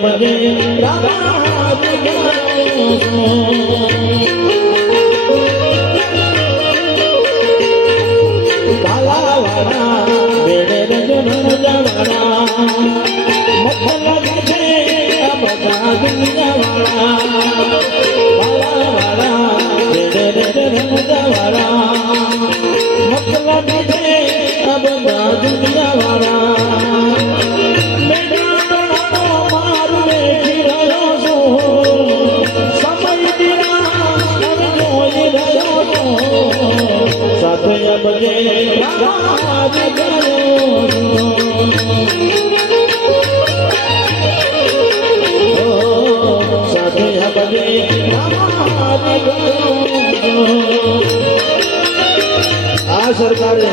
બજે કાલાવાળા બેડે રજવાડા મફલા છે બધા દુનિયાવાળા કાલાવાળા બેડે રજવાડા મફલા છે બધા દુનિયાવાળા બજે રાજ સાથે બજે આ સરકારે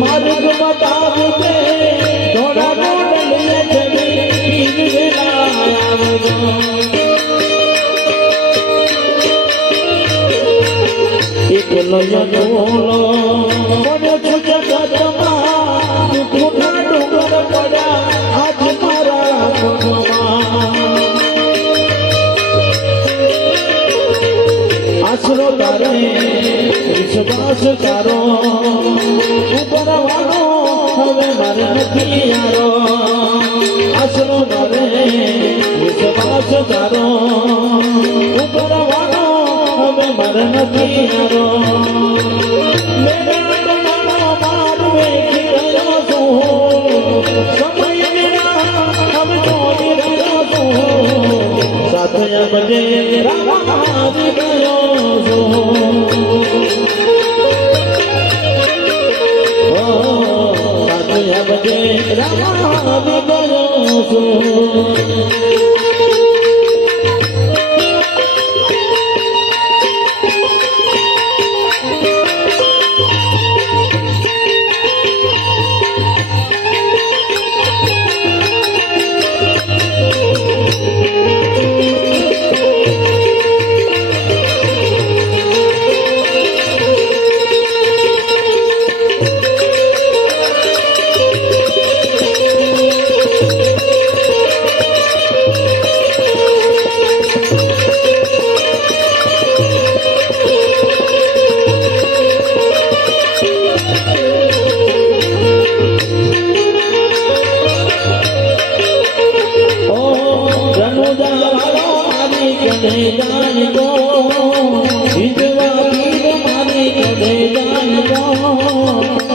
માર્ગ બતાવજે થોડા ગોડલીએ જમી આવજો એકલો યદોલો પડ્યો છું જગતમાં ખોટા ડુંગર પડ્યા આજ મારા પગમાં આશરો તારે વિશ્વાસ તારો ઉપરવાનો હવે મારે નથી યારો આશરો તારે વિશ્વાસ તારો ઉપરવાનો હવે મારે નથી યારો મેરા તમારો માર વેચી રહ્યો છું સમય હવે જોઈ રહ્યો છું સાથે બજે રાજ ગયો છું બજે રાજ ગયો છું जान को हिजवा वीर मारी कदे जान को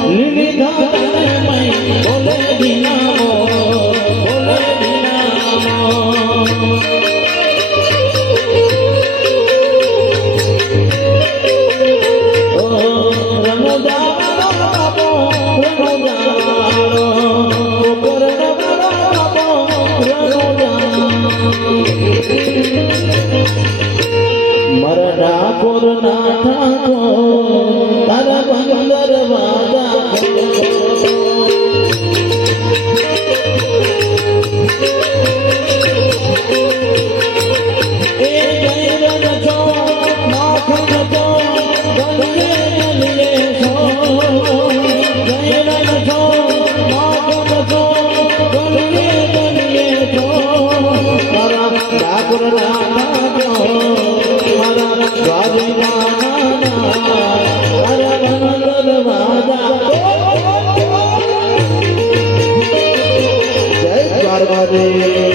लिली धारे मैं बोले दिनामो ठाकुर ना ठाकुर तारा बंदर वादा जय